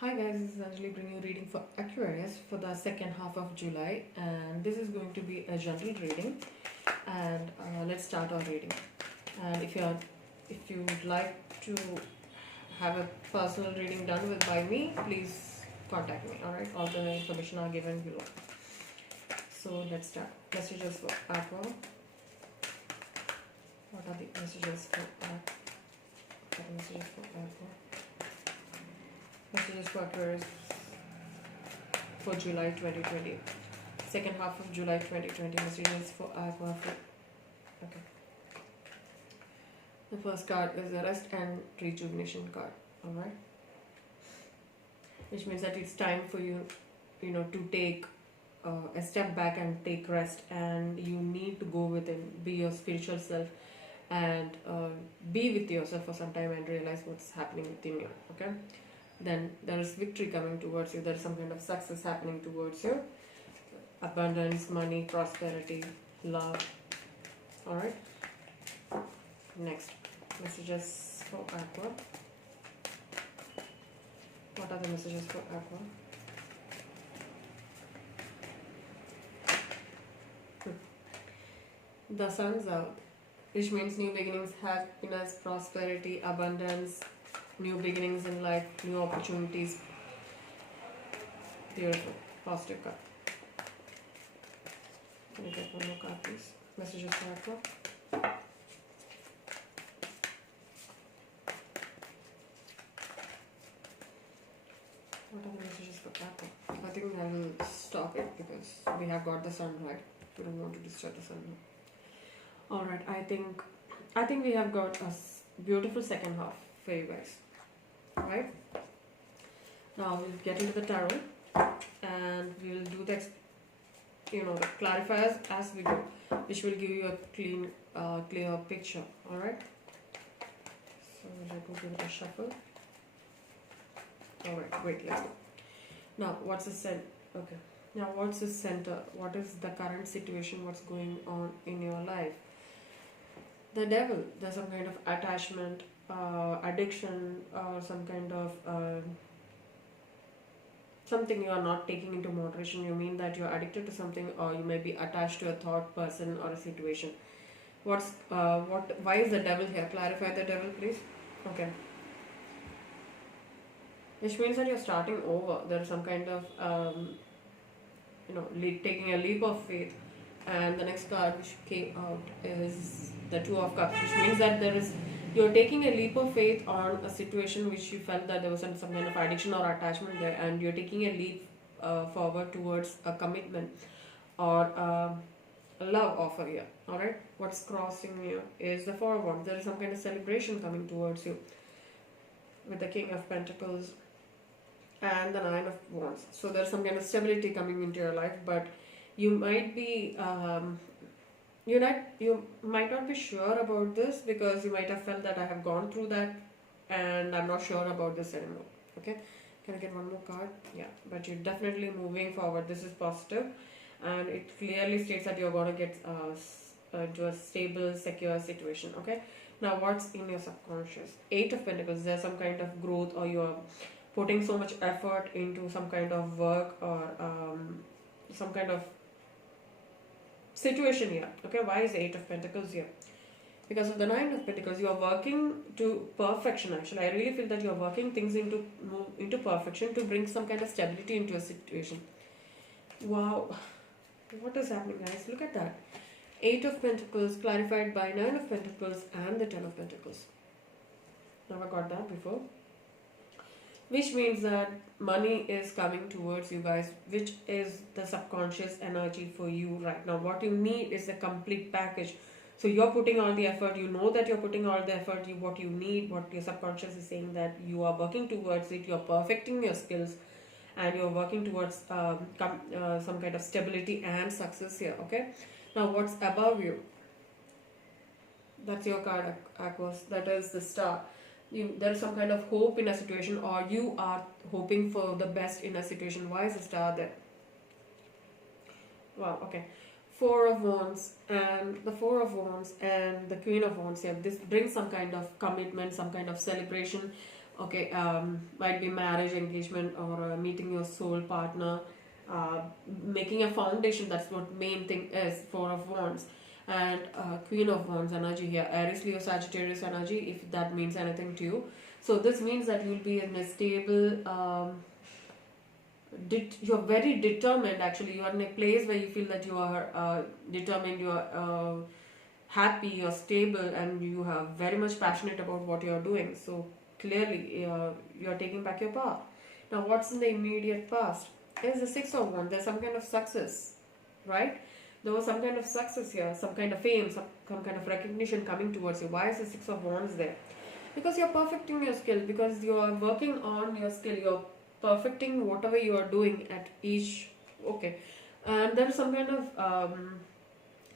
Hi guys, this is Anjali bringing you reading for Aquarius for the second half of July, and this is going to be a general reading. And let's start our reading. And if you would like to have a personal reading done with by me, please contact me. All right, all the information are given below. So let's start. Messages for Aqua. What are the messages for Aqua? What are the messages for Aqua? Messages for Aquarius for July 2020. Second half of July 2020. Messages for Aqua. Okay. The first card is the Rest and Rejuvenation card. Alright. Which means that it's time for you, to take a step back and take rest, and you need to go within, be your spiritual self, and be with yourself for some time and realize what's happening within you. Okay. Then there is victory coming towards you. There is some kind of success happening towards you. Abundance, money, prosperity, love. Alright. Next. Messages for Aqua. What are the messages for Aqua? The sun's out, which means new beginnings, happiness, prosperity, abundance, new beginnings in life, new opportunities. Beautiful. Positive card. Can you get one more card, please? Messages for Aqua. What are the messages for Aqua? I think I will stop it because we have got the sun right. We don't want to disturb the sun. Alright, I think we have got a beautiful second half for you guys. Right? Now we'll get into the tarot and we'll do the the clarifiers as we go, which will give you a clear picture. Alright? So let me give it a shuffle. Alright, wait, let's go. Now, what's the center? Okay. Now, what's the center? What is the current situation? What's going on in your life? The devil. There's some kind of attachment, addiction, or some kind of something you are not taking into moderation. You mean that you're addicted to something, or you may be attached to a thought, person, or a situation. Why is the devil here? Clarify the devil, please. Okay. Which means that you're starting over. There's some kind of taking a leap of faith. And the next card which came out is the Two of Cups, which means that you're taking a leap of faith on a situation which you felt that there was some kind of addiction or attachment there, and you're taking a leap forward towards a commitment or a love offer here. Alright, what's crossing here is the Four of Wands. There is some kind of celebration coming towards you with the King of Pentacles and the Nine of Wands. So there's some kind of stability coming into your life, but you might be you might not be sure about this because you might have felt that I have gone through that and I'm not sure about this anymore. Okay, can I get one more card? Yeah, but you're definitely moving forward. This is positive, and it clearly states that you're going to get into a stable, secure situation. Okay, now what's in your subconscious? Eight of Pentacles. There's some kind of growth, or you're putting so much effort into some kind of work or some kind of situation here. Okay, why is Eight of Pentacles here? Because of the Nine of Pentacles, you are working to perfection. Actually, I really feel that you are working things into perfection to bring some kind of stability into a situation. Wow, what is happening, guys? Look at that. Eight of Pentacles clarified by Nine of Pentacles and the Ten of Pentacles. Never got that before. Which means that money is coming towards you guys, which is the subconscious energy for you right now. What you need is a complete package. So you're putting all the effort, you know that you're putting all the effort, what you need, what your subconscious is saying that you are working towards it, you're perfecting your skills, and you're working towards some kind of stability and success here. Okay, now what's above you? That's your card, Aquas. That is the Star. There is some kind of hope in a situation, or you are hoping for the best in a situation. Why is the Star there? Wow, okay. Four of Wands and the Four of Wands and the Queen of Wands here. This brings some kind of commitment, some kind of celebration, Okay, might be marriage, engagement, or meeting your soul partner, uh, making a foundation. That's what main thing is. Four of Wands and Queen of Wands energy here. Aries, Leo, Sagittarius energy. If that means anything to you, so this means that you'll be in a stable. You're very determined. Actually, you are in a place where you feel that you are determined. You are happy, you're stable, and you are very much passionate about what you're doing. So clearly, you're taking back your power. Now, what's in the immediate past? Is the Six of Wands. There's some kind of success, right? There was some kind of success here, some kind of fame, some kind of recognition coming towards you. Why is the Six of Wands there? Because you're perfecting your skill, because you are working on your skill, you're perfecting whatever you are doing at each. Okay, and there's some kind of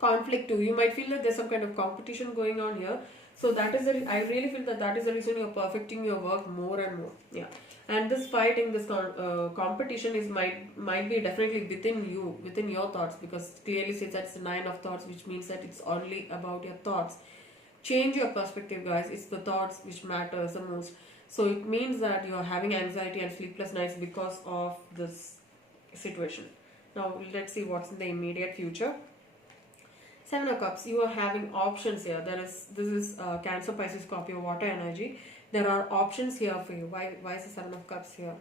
conflict too. You might feel that there's some kind of competition going on here. So that is I really feel that is the reason you're perfecting your work more and more. Yeah, and this fighting, this competition is might be definitely within you, within your thoughts, because clearly says that's the Nine of Thoughts, which means that it's only about your thoughts. Change your perspective, guys. It's the thoughts which matters the most. So it means that you're having anxiety and sleepless nights because of this situation. Now let's see what's in the immediate future. Seven of Cups, you are having options here. This is Cancer, Pisces, Scorpio, water energy. There are options here for you. Why is the Seven of Cups here?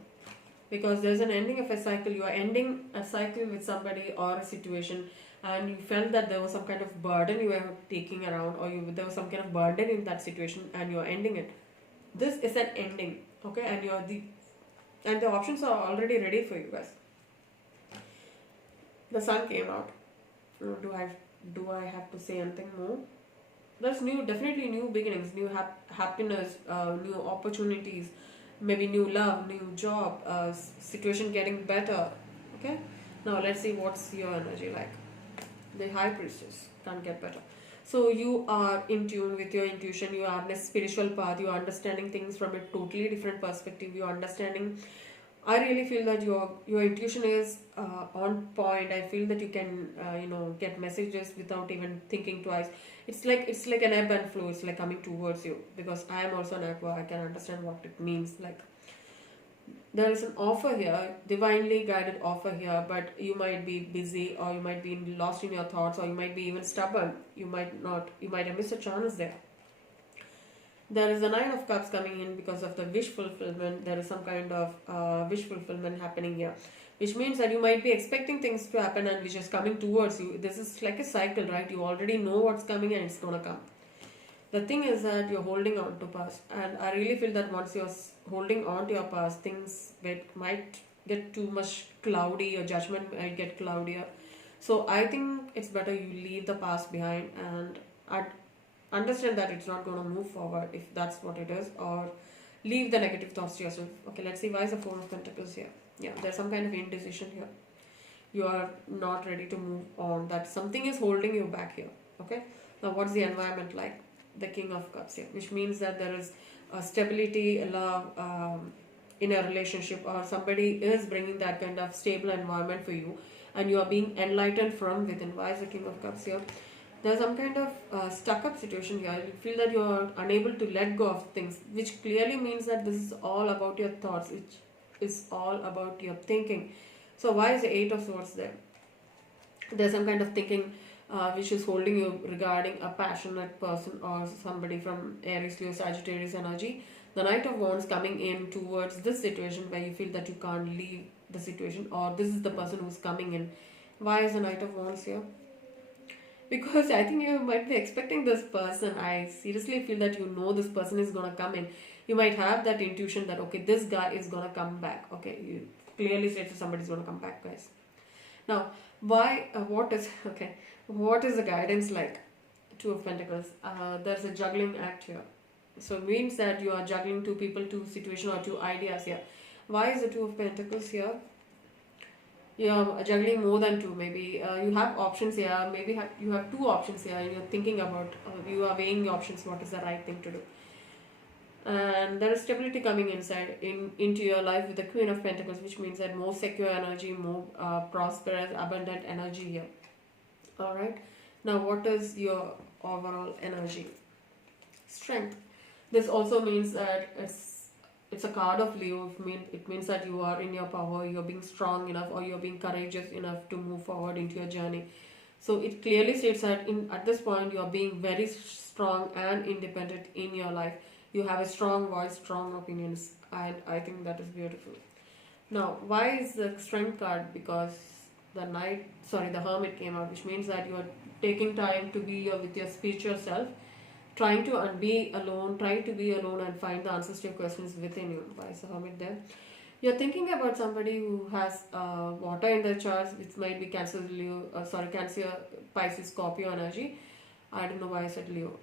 Because there's an ending of a cycle. You are ending a cycle with somebody or a situation, and you felt that there was some kind of burden you were taking around, or there was some kind of burden in that situation, and you are ending it. This is an ending, okay? And the options are already ready for you guys. The Sun came out. Do I have to say anything more? There's definitely new beginnings, new happiness, new opportunities, maybe new love, new job, situation getting better. Okay, now let's see what's your energy like. The High Priestess, can't get better. So you are in tune with your intuition. You are in a spiritual path. You are understanding things from a totally different perspective. You are understanding. I really feel that your intuition is on point. I feel that you can get messages without even thinking twice. It's like an ebb and flow. It's like coming towards you, because I am also an aqua. I can understand what it means. Like, there is an offer here, divinely guided offer here, but you might be busy, or you might be lost in your thoughts, or you might be even stubborn. You might have missed a chance there. There is a Nine of Cups coming in because of the wish fulfillment. There is some kind of wish fulfillment happening here, which means that you might be expecting things to happen and which is coming towards you. This is like a cycle, right? You already know what's coming and it's gonna come. The thing is that you're holding on to past, and I really feel that once you're holding on to your past, things might get too much cloudy. Your judgment might get cloudier. So I think it's better you leave the past behind and understand that it's not going to move forward, if that's what it is, or leave the negative thoughts to yourself. Okay, let's see, why is the Four of Pentacles here? Yeah, there's some kind of indecision here. You are not ready to move on. That something is holding you back here. Okay, now what's the environment like? The King of Cups here, which means that there is a stability, love in a relationship, or somebody is bringing that kind of stable environment for you, and you are being enlightened from within. Why is the King of Cups here? There's some kind of stuck up situation here. You feel that you are unable to let go of things, which clearly means that this is all about your thoughts, which is all about your thinking. So why is the Eight of Swords there? There's some kind of thinking which is holding you regarding a passionate person or somebody from Aries, Leo, Sagittarius energy. The Knight of Wands coming in towards this situation where you feel that you can't leave the situation, or this is the person who's coming in. Why is the Knight of Wands here? Because I think you might be expecting this person. I seriously feel that this person is going to come in. You might have that intuition that, okay, this guy is going to come back. Okay, you clearly say that somebody's going to come back, guys. Now, what is the guidance like? Two of Pentacles. There's a juggling act here. So it means that you are juggling two people, two situations, or two ideas here. Why is the Two of Pentacles here? You're juggling more than two. Maybe you have options here. Maybe you have two options here, and you're thinking about, you are weighing your options, what is the right thing to do. And there is stability coming into your life with the Queen of Pentacles, which means that more secure energy, more prosperous, abundant energy here. Alright, now what is your overall energy? Strength. This also means that it's a card of Leo. It means that you are in your power, you're being strong enough, or you're being courageous enough to move forward into your journey. So it clearly states that at this point you are being very strong and independent in your life. You have a strong voice, strong opinions, and I think that is beautiful. Now, why is the strength card? Because the hermit came out, which means that you are taking time to be with your spiritual self, trying to be alone, trying to be alone and find the answers to your questions within you. Why is the hermit there? You're thinking about somebody who has water in their charts, which might be Cancer, Leo, Cancer, Pisces, Scorpio energy. I don't know why I said Leo.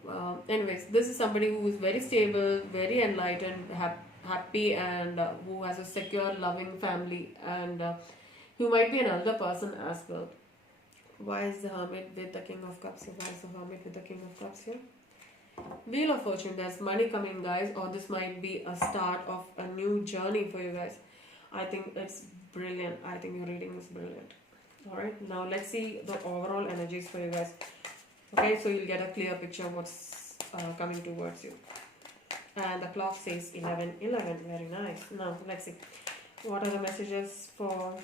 Anyways, this is somebody who is very stable, very enlightened, happy, and who has a secure, loving family, and you might be an elder person as well. Why is the hermit with the King of Cups here? Why is the hermit with the King of Cups here? Wheel of Fortune, there's money coming, guys, or this might be a start of a new journey for you guys. I think it's brilliant. I think your reading is brilliant. Alright, now let's see the overall energies for you guys. Okay, so you'll get a clear picture of what's coming towards you. And the clock says 11:11. Very nice. Now, let's see. What are the messages for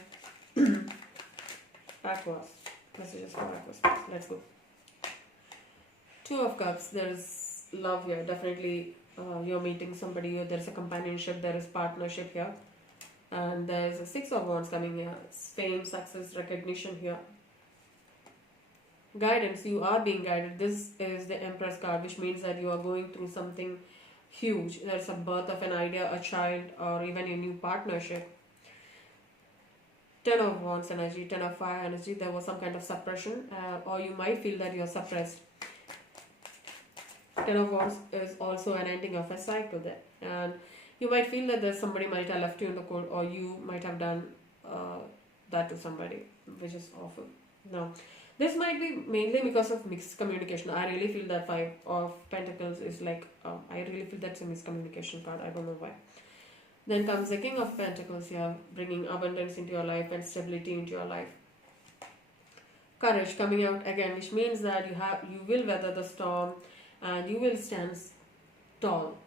Aquas? Messages for Aquas. Let's go. Two of Cups. There's love here. Definitely you're meeting somebody. There's a companionship. There is partnership here. And there's a Six of Wands coming here. Fame, success, recognition here. Guidance. You are being guided. This is the Empress card, which means that you are going through something huge. There's a birth of an idea, a child, or even a new partnership. Ten of Wands energy, Ten of Fire energy. There was some kind of suppression, or you might feel that you're suppressed. Ten of Wands is also an ending of a cycle there, and you might feel that there's somebody might have left you in the cold, or you might have done that to somebody, which is awful. Now, this might be mainly because of mixed communication. I really feel that Five of Pentacles is like, I really feel that's a miscommunication card. I don't know why. Then comes the King of Pentacles here, bringing abundance into your life and stability into your life. Courage coming out again, which means that you will weather the storm and you will stand tall,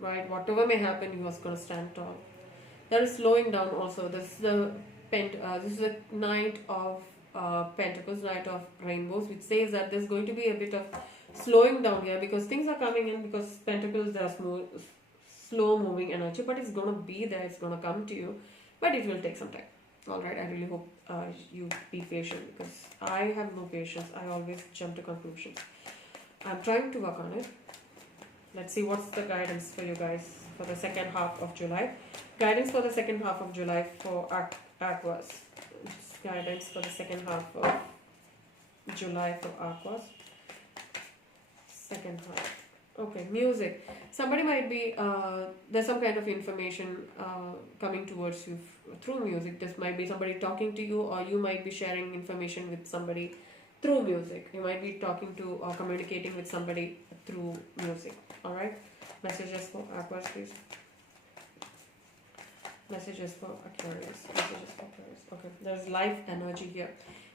right? Whatever may happen, you are going to stand tall. There is slowing down also. This is the Knight of Pentacles, Knight of Rainbows, which says that there's going to be a bit of slowing down here because things are coming in, because Pentacles, they are slow moving energy, but it's going to be there, it's going to come to you, but it will take some time. Alright, I really hope you be patient, because I have no patience. I always jump to conclusions. I'm trying to work on it. Let's see what's the guidance for you guys for the second half of July. Guidance for the second half of July for Aquas. Guidance for the second half of July for Aquas. Second half. Okay, music. Somebody might be, there's some kind of information coming towards you through music. This might be somebody talking to you, or you might be sharing information with somebody through music. You might be talking to or communicating with somebody through music. Alright? Messages for Aquarius, please. Messages for Aquarius. Messages for Aquarius. Okay, there's life energy here,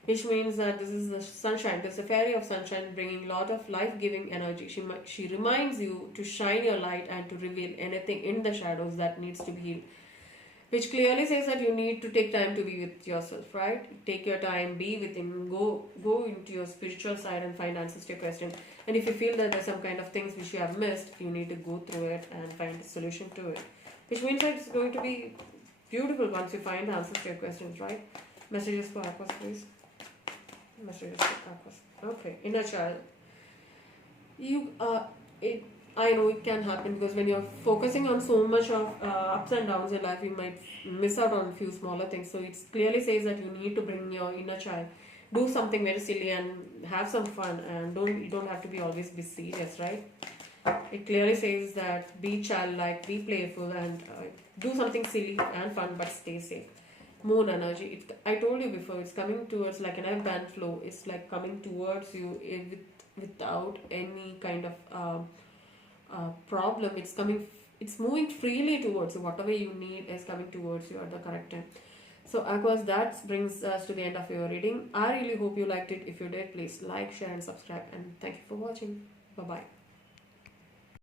which means that this is the sunshine. This is the fairy of sunshine, bringing a lot of life-giving energy. She reminds you to shine your light and to reveal anything in the shadows that needs to be healed, which clearly says that you need to take time to be with yourself, right? Take your time, be within, go into your spiritual side and find answers to your question. And if you feel that there's some kind of things which you have missed, you need to go through it and find a solution to it, which means that it's going to be beautiful once you find answers to your questions, right? Messages for Aquas, please. Messages for Aquas. Okay, inner child. I know it can happen, because when you're focusing on so much of ups and downs in life, you might miss out on a few smaller things. So it clearly says that you need to bring your inner child, do something very silly and have some fun, and you don't have to be always be serious, right? It clearly says that be childlike, be playful, and do something silly and fun, but stay safe. Moon energy. I told you before, it's coming towards like an ebb and flow. It's like coming towards you without any kind of problem. It's moving freely towards you. Whatever you need is coming towards you at the correct time. So Aquas, that brings us to the end of your reading. I really hope you liked it. If you did, please like, share and subscribe, and thank you for watching. Bye bye.